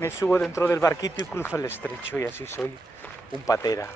Me subo dentro del barquito y cruzo el estrecho y así soy un patera.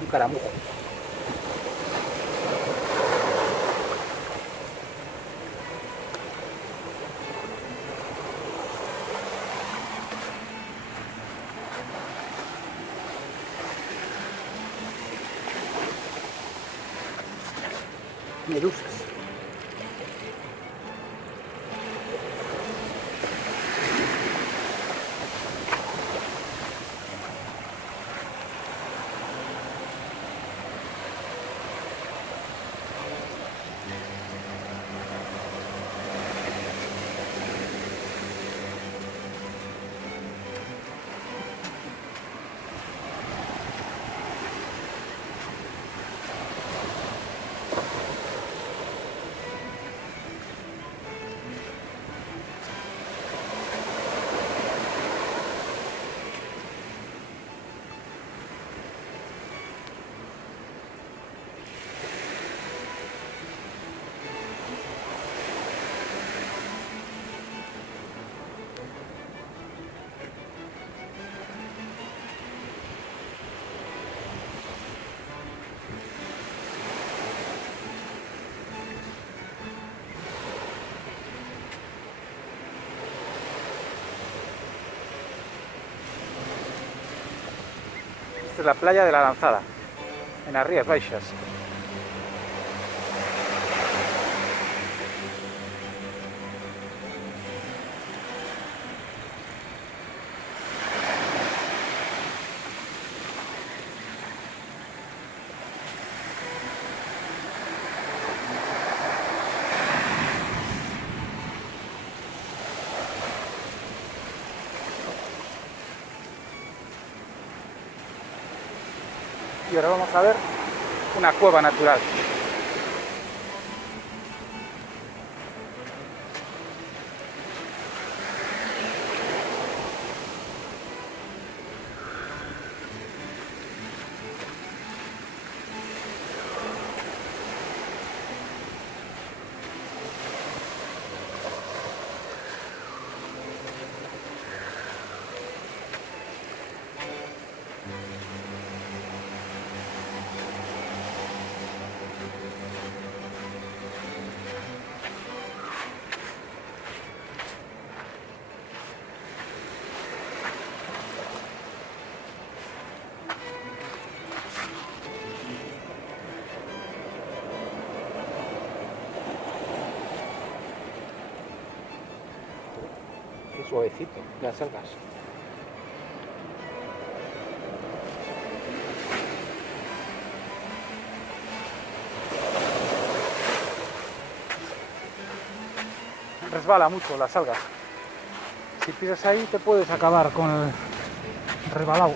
Un caramujo. Medusas. Esta es la playa de la Lanzada, en las Rías Baixas. Y ahora vamos a ver una cueva natural. Qué suavecito, las algas. resbala mucho las algas. Si pisas ahí te puedes acabar con el resbalado.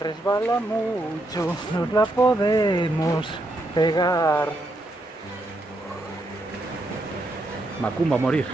Resbala mucho, nos la podemos pegar. Macumba a morir.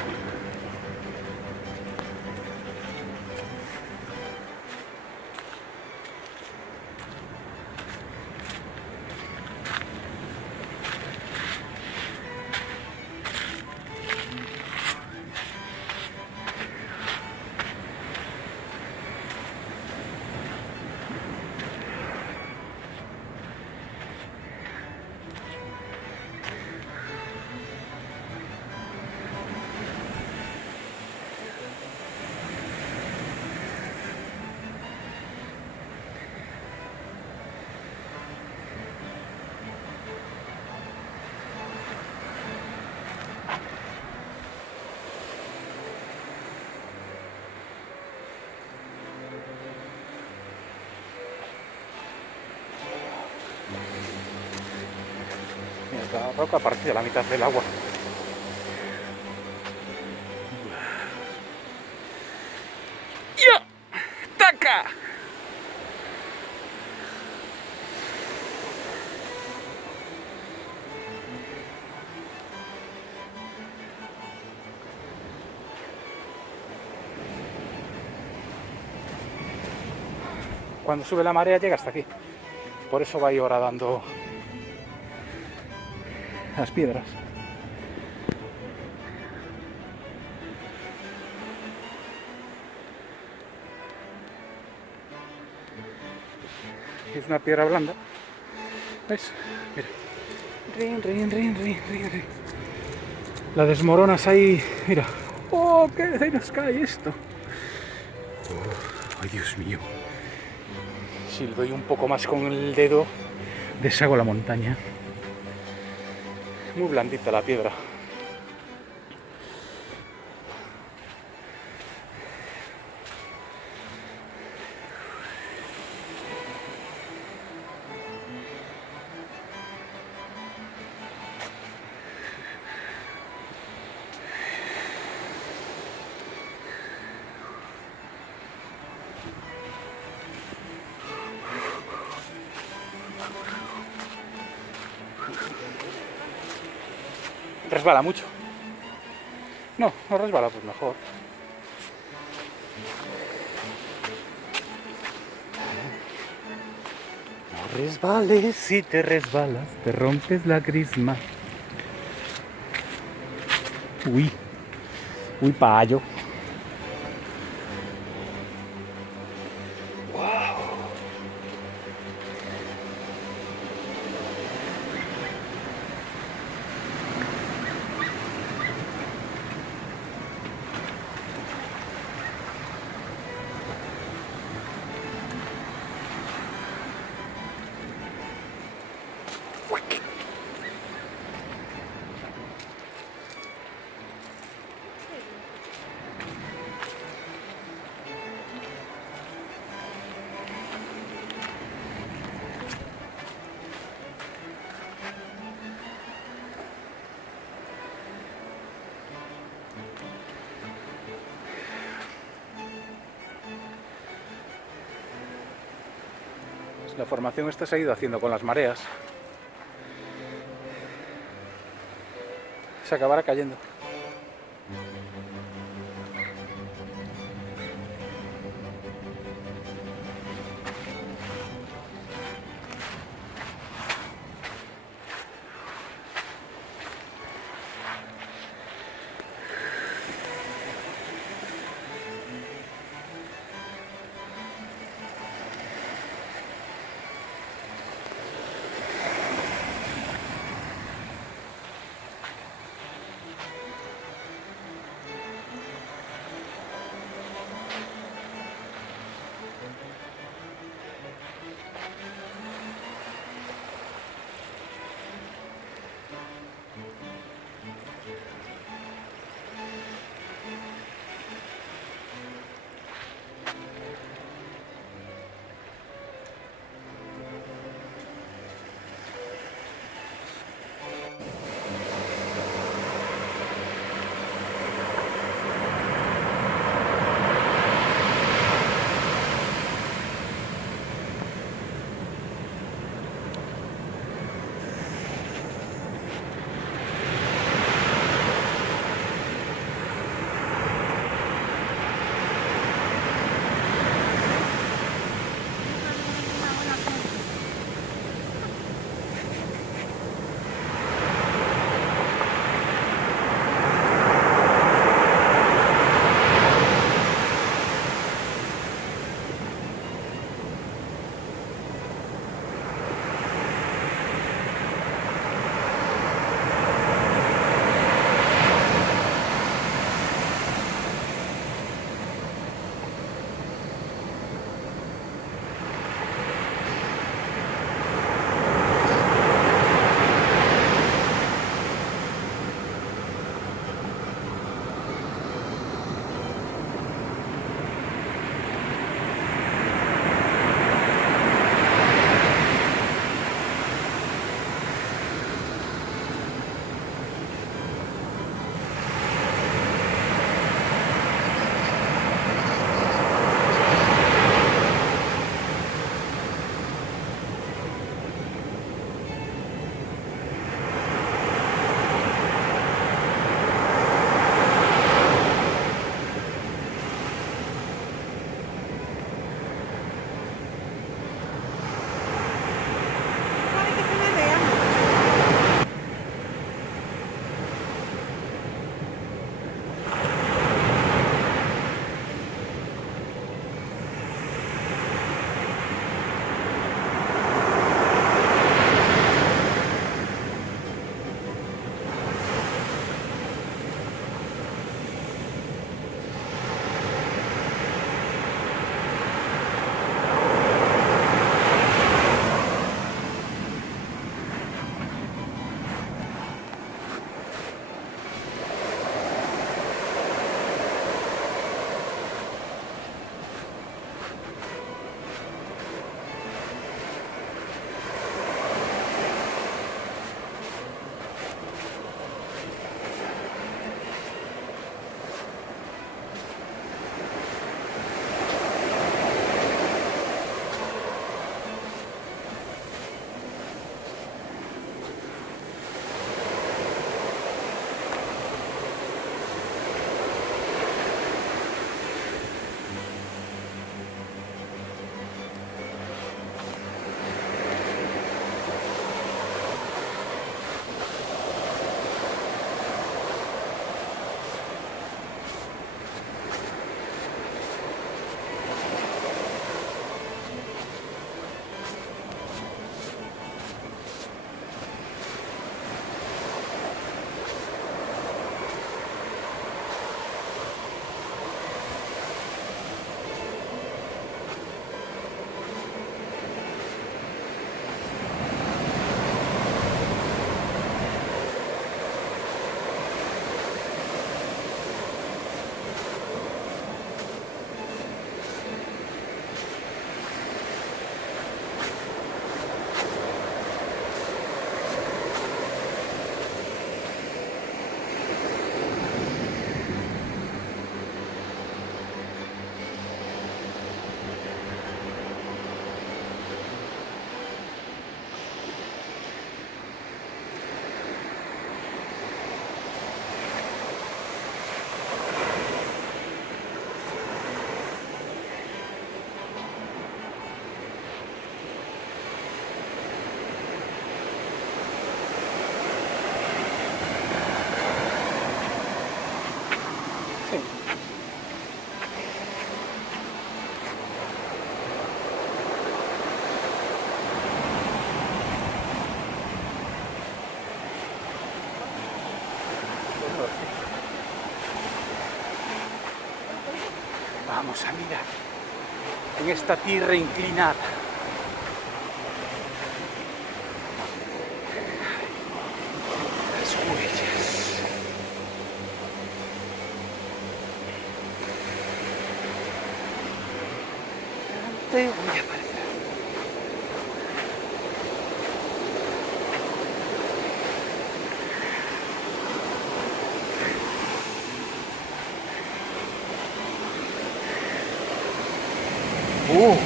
Mira, la roca partida a la mitad del agua. ¡Ya! ¡Taca! Cuando sube la marea llega hasta aquí. Por eso va ahí ahora dando las piedras. Es una piedra blanda. ¿Ves? Mira. Rin, rin, rin, rin, rin, rin. La desmoronas ahí. Mira. ¡Oh, qué de nos cae esto! Oh, ¡ay, Dios mío! Si le doy un poco más con el dedo, deshago la montaña. Muy blandita la piedra. Resbala mucho. No, no resbala, pues mejor. No resbales, si te resbalas, te rompes la crisma. Uy, uy, payo. La formación esta se ha ido haciendo con las mareas. Se acabará cayendo. Jorge. Vamos a mirar en esta tierra inclinada. Las huellas. Te voy a aparecer.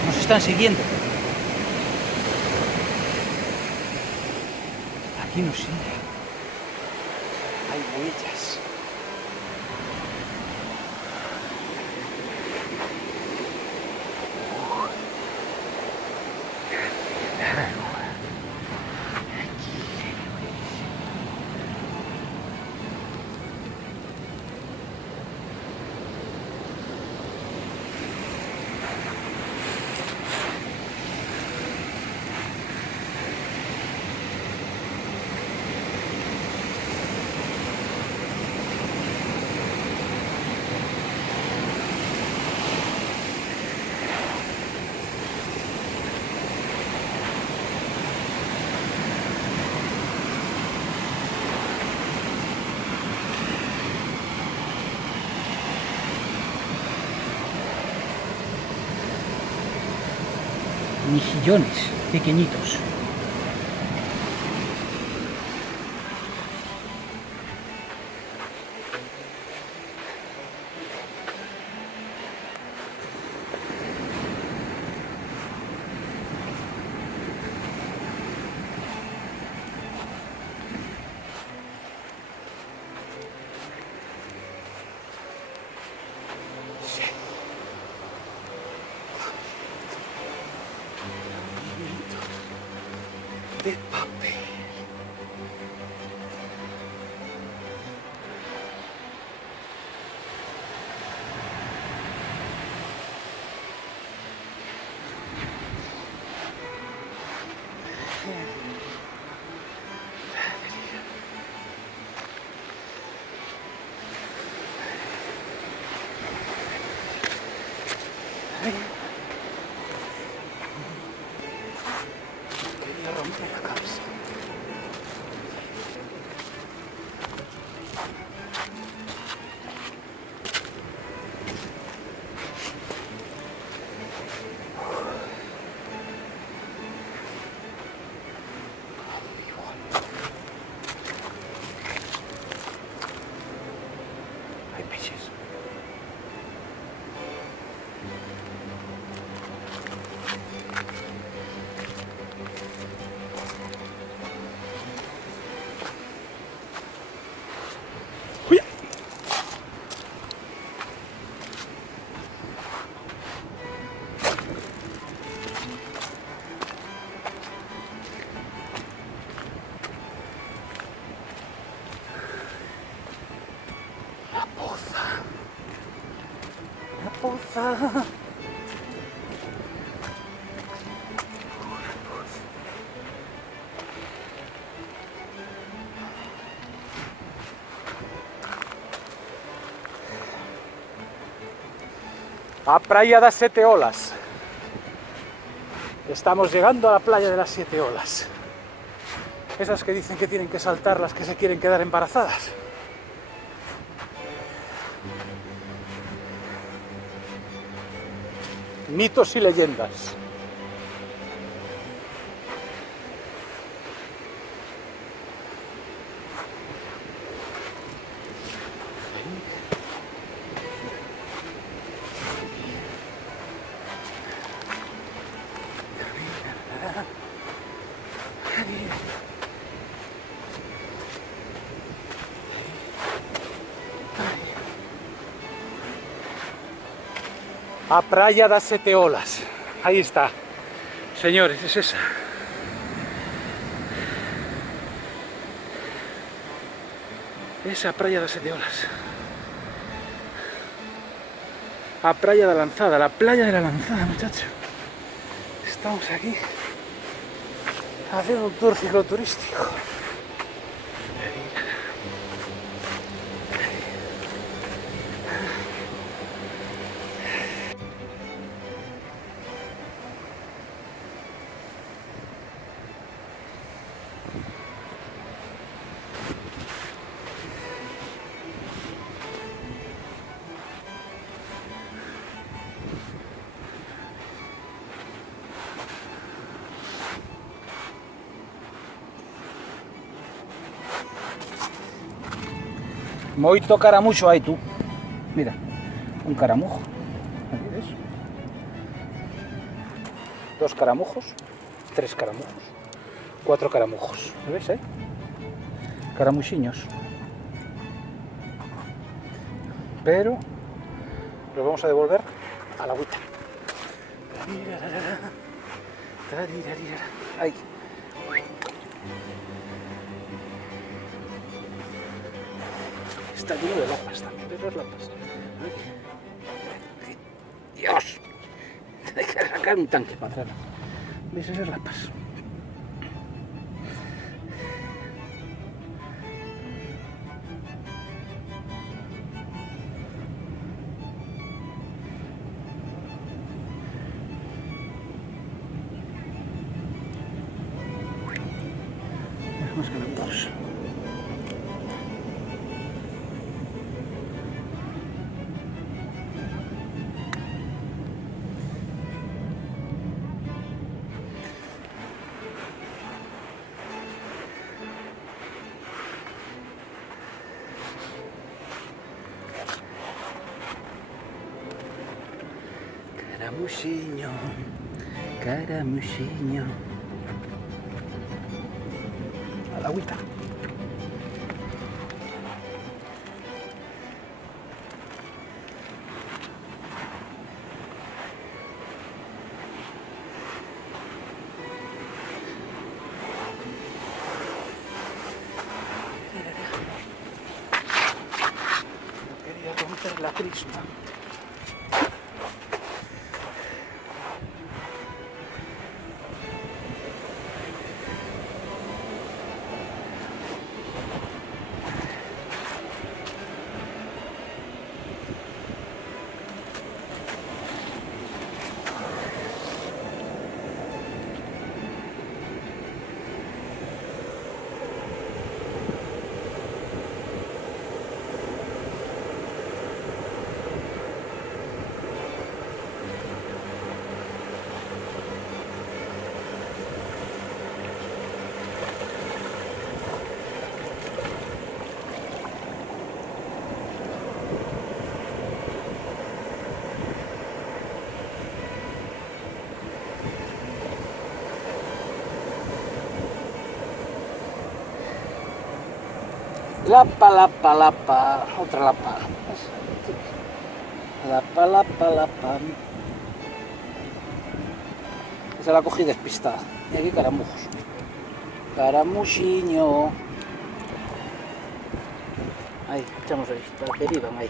Nos están siguiendo. Aquí nos sigue. Hay huellas. Mejillones pequeñitos. De papel. Quería romper la cabeza. Hay peces. Uy. La poza. La poza. A Praia das Sete Olas. Estamos llegando a la playa de las Siete Olas. Esas que dicen que tienen que saltar las que se quieren quedar embarazadas. Mitos y leyendas. A Praia das Sete Olas. Ahí está. Señores, es esa. Esa Praia das Sete Olas. A Praia da Lanzada, la playa de la Lanzada, muchacho. Estamos aquí haciendo un tour cicloturístico. Moito caramucho hay tú. Mira, un caramujo. Aquí ves. 2 caramujos, 3 caramujos, 4 caramujos. ¿Lo ves ahí? Caramuchiños. Pero los vamos a devolver a la agüita. Ahí. Está lleno de lapas también. ¿Ves las lapas? ¡Dios! Hay que sacar un tanque para traerla. ¿Ves esas lapas? Más calambrados. Caramuchiño, caramuchiño. A la agüita. No quería romper la crisma. Lapa, lapa, lapa. Otra lapa. Lapa, lapa, lapa. Esa la cogí despistada. Y aquí caramujos. Caramuchiño. Ahí, echamos ahí. Para que vivan ahí.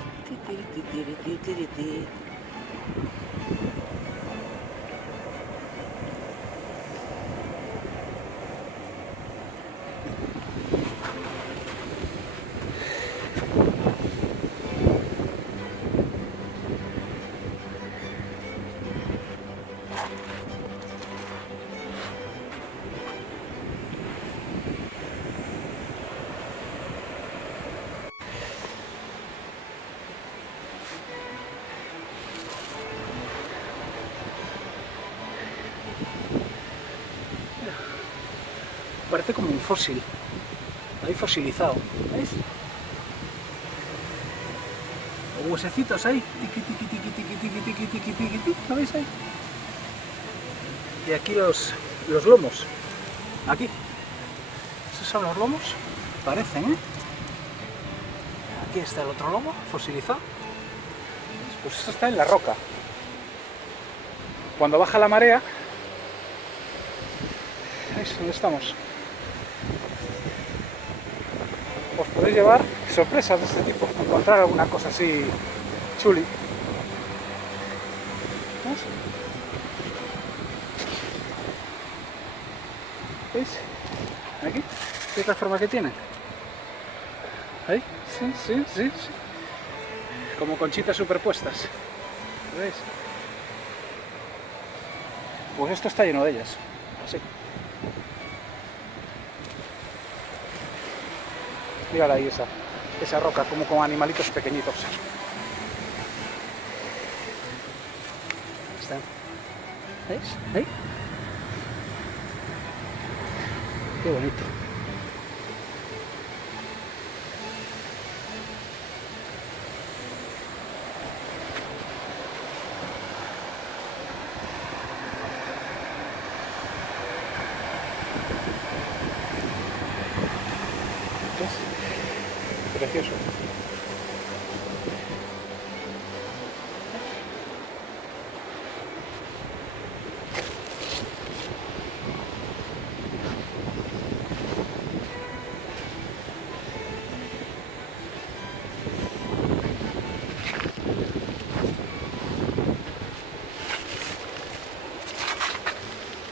Parece como un fósil. Ahí fosilizado. ¿Veis? Huesecitos ahí. Tiqui, tiqui, tiqui, tiqui, tiqui, tiqui, tiqui, tiqui, tiqui. ¿Lo veis ahí? Y aquí los lomos. Aquí. Esos son los lomos. Parecen, ¿eh? Aquí está el otro lomo, fosilizado. Pues eso está en la roca. Cuando baja la marea, ¿veis dónde estamos? Os podéis llevar sorpresas de este tipo, encontrar alguna cosa así chuli. ¿Veis? ¿Veis? Aquí, ¿veis la forma que tienen? Ahí, sí, sí, sí, sí. Como conchitas superpuestas. ¿Veis? Pues esto está lleno de ellas. Así. Mírala ahí esa roca, como con animalitos pequeñitos. ¿Están? ¿Veis? ¿Ahí? Qué bonito. ¿Ves? Precioso.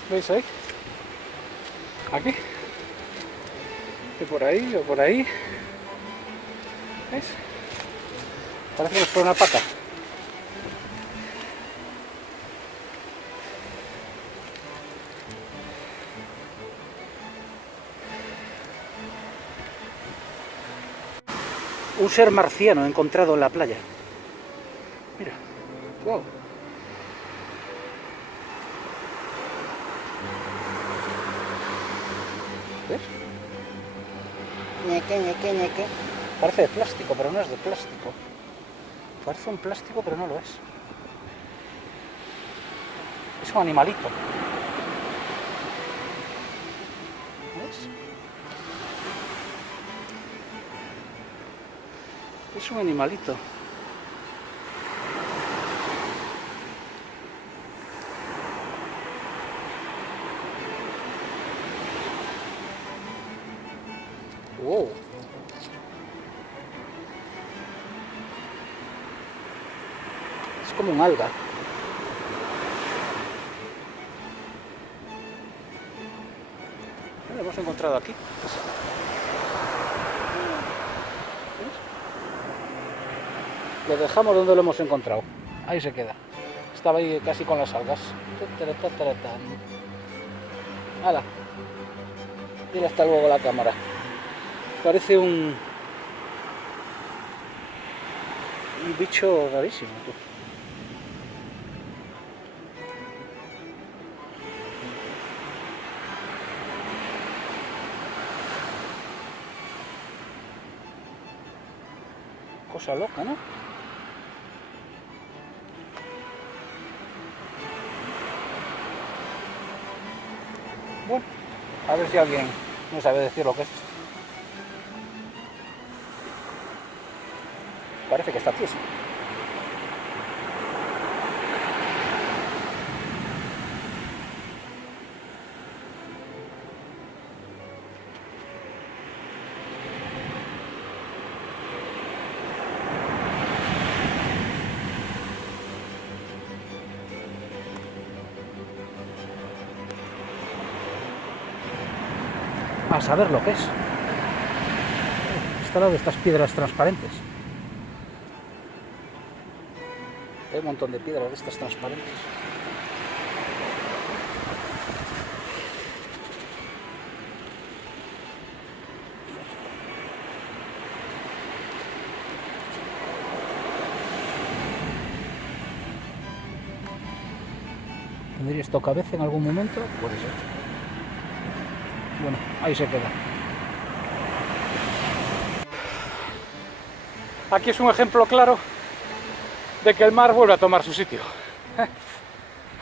¿Veis ahí? Aquí. Y por ahí o por ahí. ¿Veis? Parece que es por una pata. Un ser marciano encontrado en la playa. Mira. Wow. ¿Ves? Ñeque. Parece de plástico, pero no es de plástico. Parece un plástico, pero no lo es. Es un animalito. ¿Ves? Es un animalito. Wow. Es como un alga. Lo hemos encontrado aquí. Lo dejamos donde lo hemos encontrado. Ahí se queda. Estaba ahí casi con las algas. ¡Hala! Dile hasta luego a la cámara. Parece un bicho rarísimo. Cosa loca, ¿no? Bueno, a ver si alguien no sabe decir lo que es esto. Parece que está tieso. A saber lo que es. Está al lado de estas piedras transparentes. Hay un montón de piedras de estas transparentes. ¿Tendría esto cabeza en algún momento? Puede ser. Bueno, ahí se queda. Aquí es un ejemplo claro de que el mar vuelve a tomar su sitio.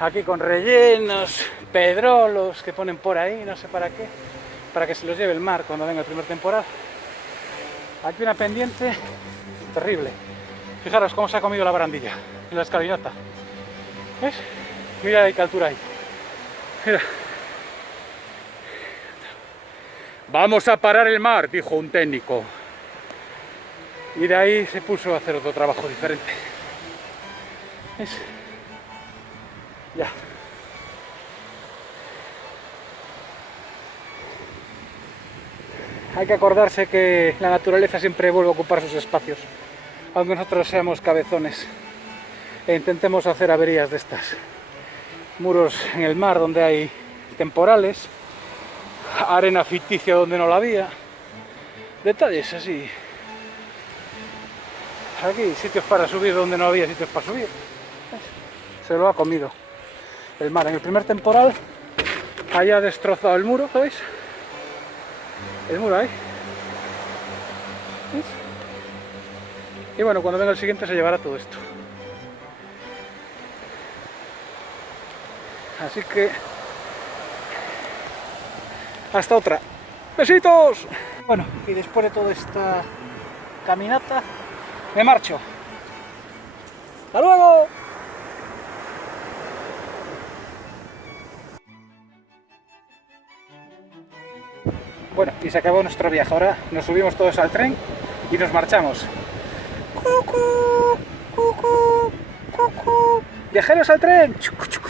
Aquí con rellenos, pedrolos que ponen por ahí, no sé para qué, para que se los lleve el mar cuando venga el primer temporal. Aquí una pendiente terrible. Fijaros cómo se ha comido la barandilla en la escalinata. ¿Ves? Mira qué altura hay. Mira. Vamos a parar el mar, dijo un técnico. Y de ahí se puso a hacer otro trabajo diferente. ¿Ves? Ya. Hay que acordarse que la naturaleza siempre vuelve a ocupar sus espacios, aunque nosotros seamos cabezones e intentemos hacer averías de estas. Muros en el mar donde hay temporales, arena ficticia donde no la había, detalles así. Aquí sitios para subir donde no había sitios para subir. Se lo ha comido el mar. En el primer temporal haya destrozado el muro, ¿sabéis? El muro ahí. ¿Veis? Y bueno, cuando venga el siguiente se llevará todo esto. Así que hasta otra. ¡Besitos! Bueno, y después de toda esta caminata, me marcho. ¡Hasta luego! Bueno, y se acabó nuestro viaje. Ahora nos subimos todos al tren y nos marchamos. ¡Cucú! ¡Cucú! ¡Cucú! ¡Viajeros al tren! ¡Chucu, chucu!